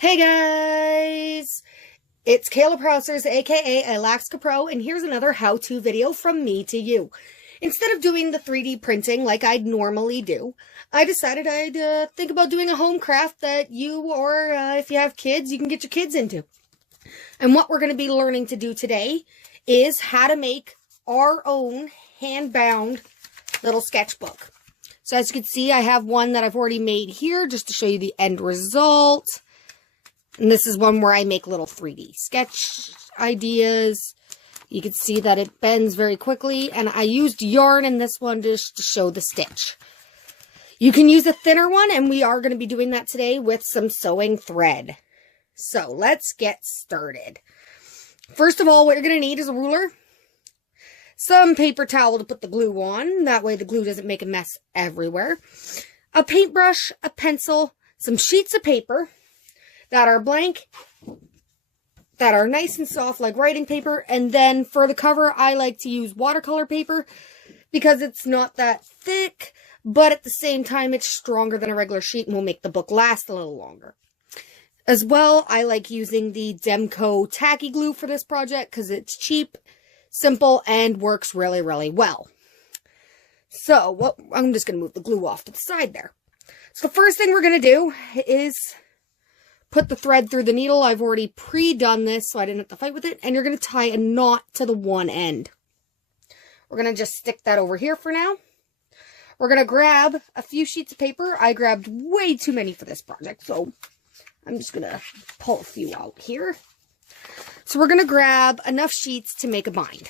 Hey guys! It's Kayla Prowsers, aka Alaska Pro, and here's another how-to video from me to you. Instead of doing the 3D printing like I'd normally do, I decided I'd think about doing a home craft that you, or if you have kids, you can get your kids into. And what we're going to be learning to do today is how to make our own hand-bound little sketchbook. So as you can see, I have one that I've already made here just to show you the end result. And this is one where I make little 3D sketch ideas. You can see that it bends very quickly. And I used yarn in this one just to show the stitch. You can use a thinner one, and we are going to be doing that today with some sewing thread. So let's get started. First of all, what you're going to need is a ruler. Some paper towel to put the glue on. That way the glue doesn't make a mess everywhere. A paintbrush, a pencil, some sheets of paper that are blank, that are nice and soft like writing paper. And then for the cover, I like to use watercolor paper because it's not that thick, but at the same time, it's stronger than a regular sheet and will make the book last a little longer. As well, I like using the Demco tacky glue for this project because it's cheap, simple, and works really, really well. So, I'm just going to move the glue off to the side there. So the first thing we're going to do is put the thread through the needle. I've already pre-done this so I didn't have to fight with it. And you're going to tie a knot to the one end. We're going to just stick that over here for now. We're going to grab a few sheets of paper. I grabbed way too many for this project, so I'm just going to pull a few out here. So we're going to grab enough sheets to make a bind.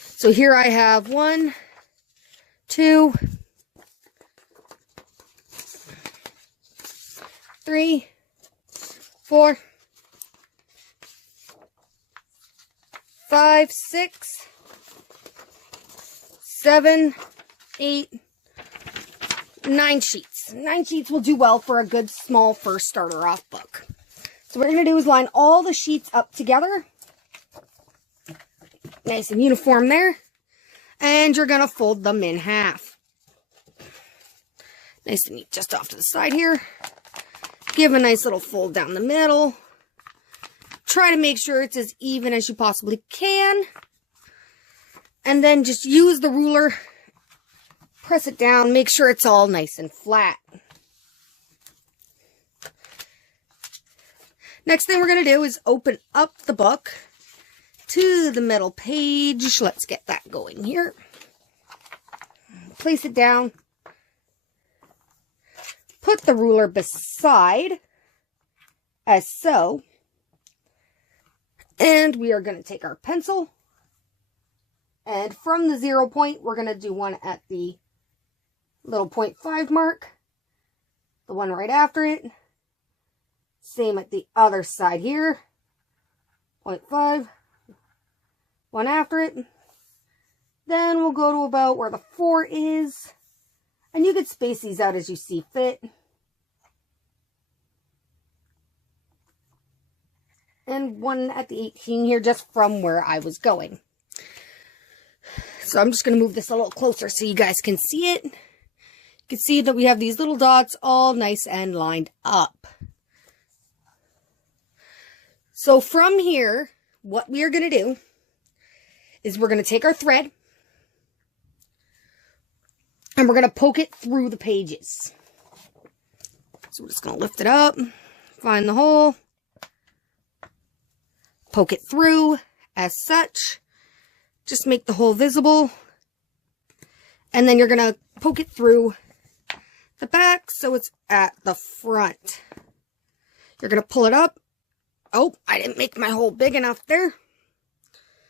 So here I have 1, 2, 3, 4, 5, 6, 7, 8, 9 sheets. 9 sheets will do well for a good small first starter off book. So what we're going to do is line all the sheets up together. Nice and uniform there. And you're going to fold them in half. Nice and neat just off to the side here. Give a nice little fold down the middle. Try to make sure it's as even as you possibly can. And then just use the ruler. Press it down. Make sure it's all nice and flat. Next thing we're going to do is open up the book to the middle page. Let's get that going here. Place it down. Put the ruler beside, as so. And we are going to take our pencil. And from the 0 point, we're going to do one at the little 0.5 mark. The one right after it. Same at the other side here. 0.5. One after it. Then we'll go to about where the 4 is. And you can space these out as you see fit. And one at the 18 here, just from where I was going. So I'm just going to move this a little closer so you guys can see it. You can see that we have these little dots all nice and lined up. So from here, what we are going to do is we're going to take our thread and we're going to poke it through the pages. So we're just going to lift it up, find the hole, poke it through as such. Just make the hole visible. And then you're going to poke it through the back so it's at the front. You're going to pull it up. Oh, I didn't make my hole big enough there.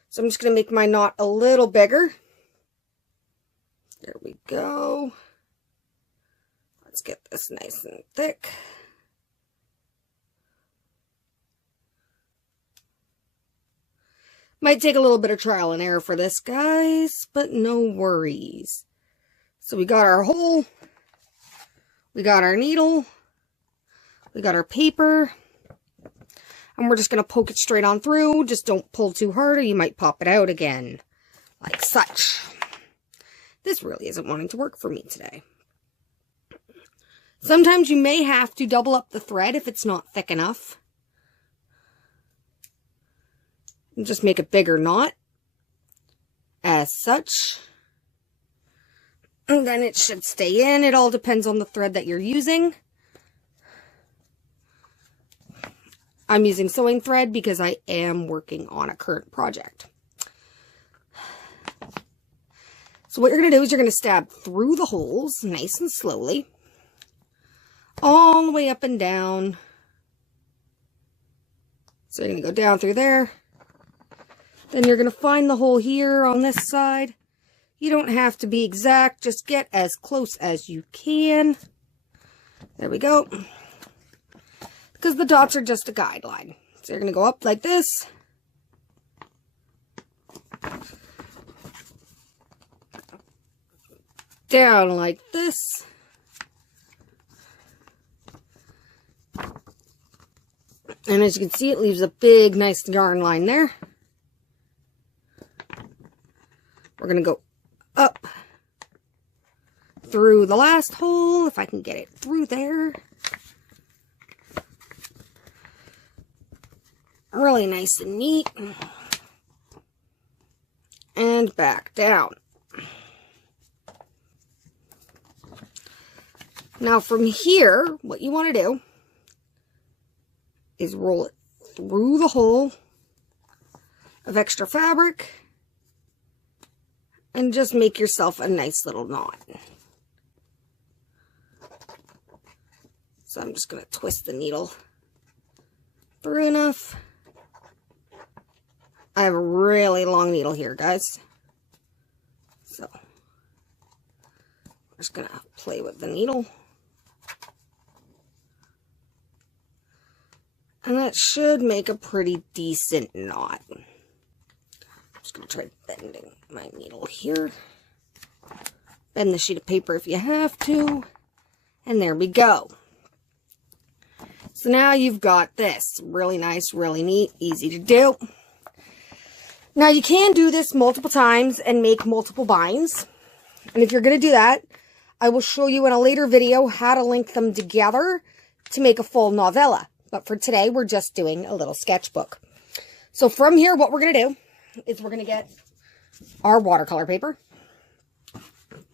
So I'm just going to make my knot a little bigger. There we go. Let's get this nice and thick. Might take a little bit of trial and error for this, guys, but no worries. So we got our hole. We got our needle. We got our paper. And we're just going to poke it straight on through. Just don't pull too hard or you might pop it out again. Like such. This really isn't wanting to work for me today. Sometimes you may have to double up the thread if it's not thick enough. And just make a bigger knot as such. And then it should stay in. It all depends on the thread that you're using. I'm using sewing thread because I am working on a current project. So what you're going to do is you're going to stab through the holes nice and slowly. All the way up and down. So you're going to go down through there. Then you're going to find the hole here on this side. You don't have to be exact. Just get as close as you can. There we go. Because the dots are just a guideline. So you're going to go up like this. Down like this. And as you can see, it leaves a big, nice yarn line there. We're going to go up through the last hole, if I can get it through there. Really nice and neat. And back down. Now from here, what you want to do is roll it through the hole of extra fabric and just make yourself a nice little knot. So I'm just going to twist the needle through enough. I have a really long needle here, guys. So I'm just going to play with the needle. And that should make a pretty decent knot. I'm just going to try bending my needle here. Bend the sheet of paper if you have to. And there we go. So now you've got this. Really nice, really neat, easy to do. Now you can do this multiple times and make multiple binds. And if you're going to do that, I will show you in a later video how to link them together to make a full novella. But for today, we're just doing a little sketchbook. So from here, what we're going to do is we're going to get our watercolor paper,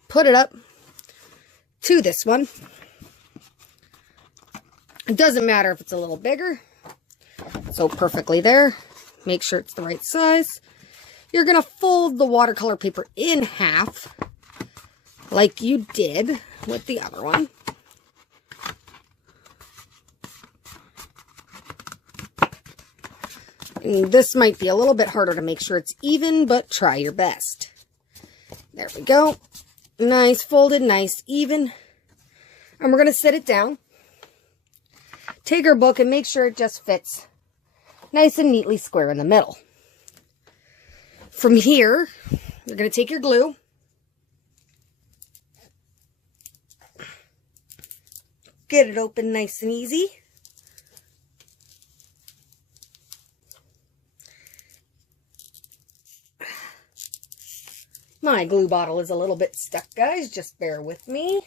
put it up to this one. It doesn't matter if it's a little bigger. So perfectly there. Make sure it's the right size. You're going to fold the watercolor paper in half like you did with the other one. And this might be a little bit harder to make sure it's even, but try your best. There we go. Nice folded, nice even. And we're going to set it down. Take our book and make sure it just fits nice and neatly square in the middle. From here, you're going to take your glue. Get it open nice and easy. My glue bottle is a little bit stuck, guys. Just bear with me.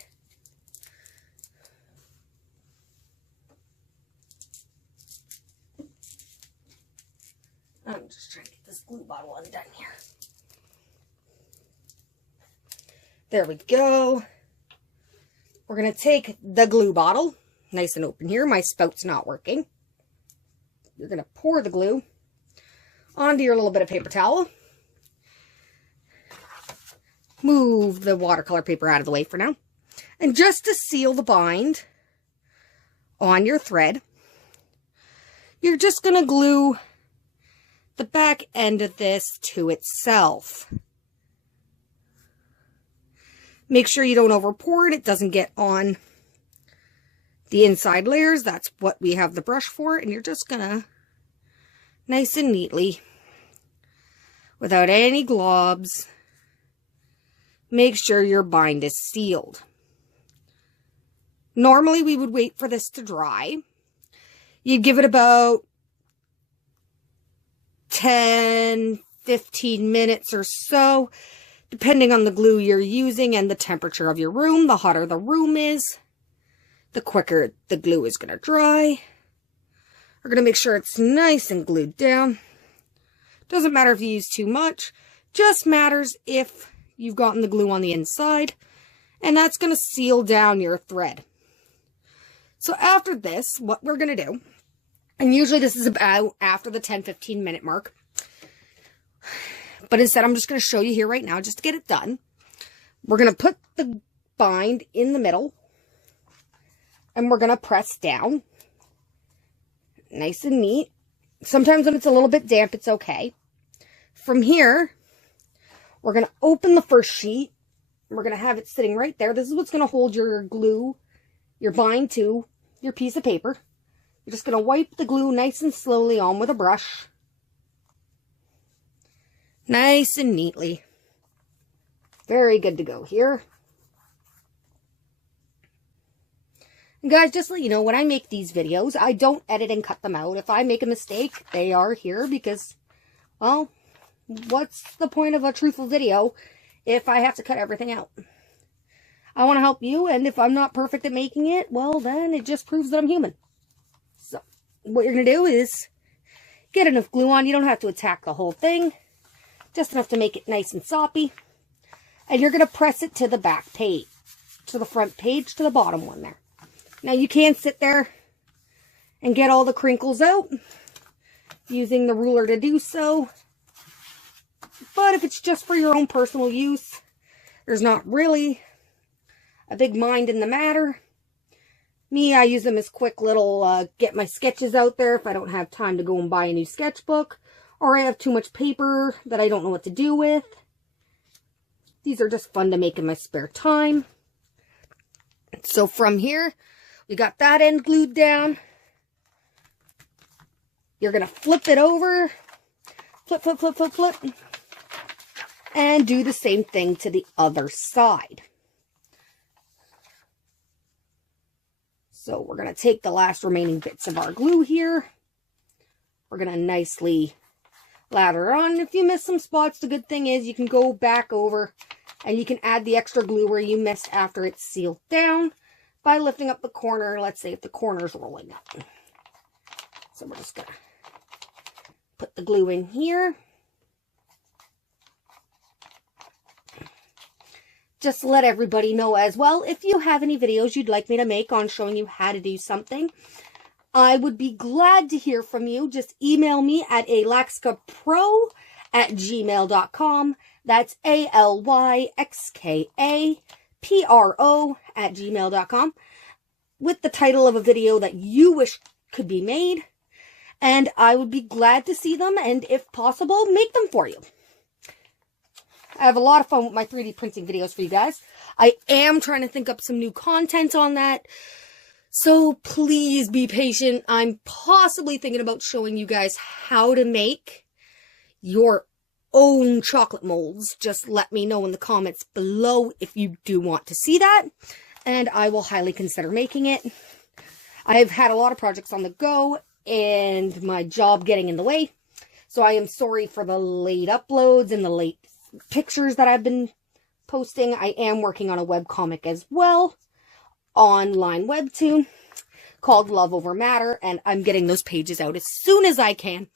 I'm just trying to get this glue bottle undone here. There we go. We're going to take the glue bottle, nice and open here. My spout's not working. You're going to pour the glue onto your little bit of paper towel. Move the watercolor paper out of the way for now. And just to seal the bind on your thread, you're just going to glue the back end of this to itself. Make sure you don't over pour it. It doesn't get on the inside layers. That's what we have the brush for. And you're just going to nice and neatly, without any globs, make sure your bind is sealed. Normally, we would wait for this to dry. You'd give it about 10, 15 minutes or so, depending on the glue you're using and the temperature of your room. The hotter the room is, the quicker the glue is going to dry. We're going to make sure it's nice and glued down. Doesn't matter if you use too much, just matters if you've gotten the glue on the inside, and that's going to seal down your thread. So after this, what we're going to do, and usually this is about after the 10-15 minute mark, but instead I'm just going to show you here right now just to get it done. We're going to put the bind in the middle, and we're going to press down. Nice and neat. Sometimes when it's a little bit damp, it's okay. From here, we're going to open the first sheet. We're going to have it sitting right there. This is what's going to hold your glue, your bind to your piece of paper. You're just going to wipe the glue nice and slowly on with a brush. Nice and neatly. Very good to go here. And guys, just to let you know, when I make these videos, I don't edit and cut them out. If I make a mistake, they are here because, well, what's the point of a truthful video if I have to cut everything out? I want to help you, and if I'm not perfect at making it, well, then it just proves that I'm human. So, what you're going to do is get enough glue on. You don't have to attack the whole thing. Just enough to make it nice and soppy. And you're going to press it to the back page, to the front page, to the bottom one there. Now, you can sit there and get all the crinkles out using the ruler to do so. But if it's just for your own personal use, there's not really a big mind in the matter. Me, I use them as quick little get my sketches out there if I don't have time to go and buy a new sketchbook, or I have too much paper that I don't know what to do with. These are just fun to make in my spare time. So from here, we got that end glued down. You're going to flip it over. Flip, flip, flip, flip, flip. And do the same thing to the other side. So we're going to take the last remaining bits of our glue here. We're going to nicely lather it on. If you miss some spots, the good thing is you can go back over and you can add the extra glue where you missed after it's sealed down by lifting up the corner. Let's say if the corner's rolling up. So we're just going to put the glue in here. Just to let everybody know as well, if you have any videos you'd like me to make on showing you how to do something, I would be glad to hear from you. Just email me at alaxkapro@gmail.com. That's ALYXKAPRO@gmail.com with the title of a video that you wish could be made. And I would be glad to see them and, if possible, make them for you. I have a lot of fun with my 3D printing videos for you guys. I am trying to think up some new content on that. So please be patient. I'm possibly thinking about showing you guys how to make your own chocolate molds. Just let me know in the comments below if you do want to see that, and I will highly consider making it. I've had a lot of projects on the go and my job getting in the way, so I am sorry for the late uploads and the late pictures that I've been posting. I am working on a webcomic as well, online webtoon called Love Over Matter, and I'm getting those pages out as soon as I can.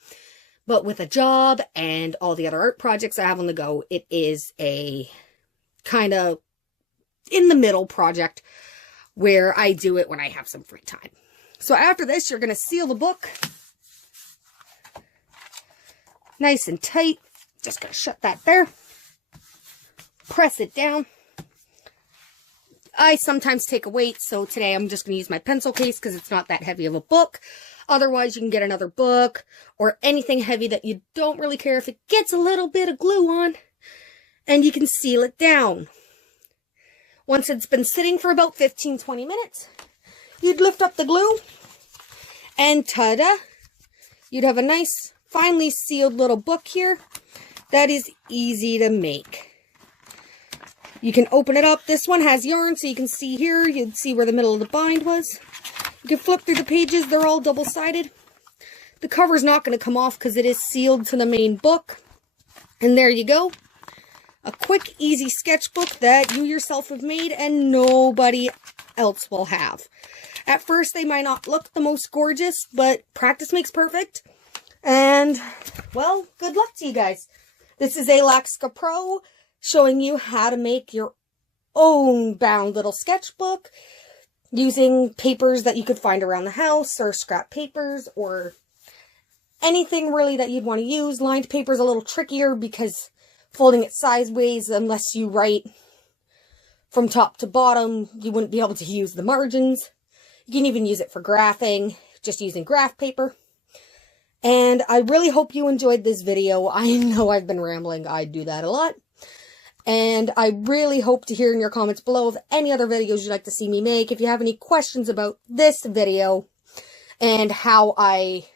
But with a job and all the other art projects I have on the go, it is a kind of in the middle project where I do it when I have some free time. So after this, you're going to seal the book nice and tight. Just going to shut that there. Press it down. I sometimes take a weight, so today I'm just going to use my pencil case because it's not that heavy of a book. Otherwise, you can get another book or anything heavy that you don't really care if it gets a little bit of glue on, and you can seal it down. Once it's been sitting for about 15-20 minutes, you'd lift up the glue, and ta-da! You'd have a nice, finely sealed little book here that is easy to make. You can open it up. This one has yarn, so you can see here. You'd see where the middle of the bind was. You can flip through the pages. They're all double-sided. The cover's not going to come off because it is sealed to the main book. And there you go. A quick, easy sketchbook that you yourself have made and nobody else will have. At first, they might not look the most gorgeous, but practice makes perfect. And, well, good luck to you guys. This is Alaska Pro showing you how to make your own bound little sketchbook using papers that you could find around the house, or scrap papers, or anything really that you'd want to use. Lined paper is a little trickier because folding it sideways, unless you write from top to bottom, you wouldn't be able to use the margins. You can even use it for graphing, just using graph paper. And I really hope you enjoyed this video. I know I've been rambling. I do that a lot. And I really hope to hear in your comments below of any other videos you'd like to see me make. If you have any questions about this video and how I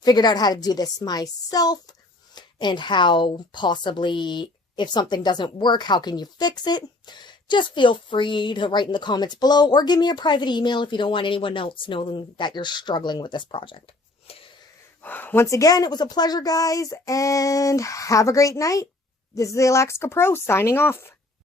figured out how to do this myself, and how possibly if something doesn't work, how can you fix it? Just feel free to write in the comments below, or give me a private email if you don't want anyone else knowing that you're struggling with this project. Once again, it was a pleasure, guys, and have a great night. This is the Alaska Pro signing off.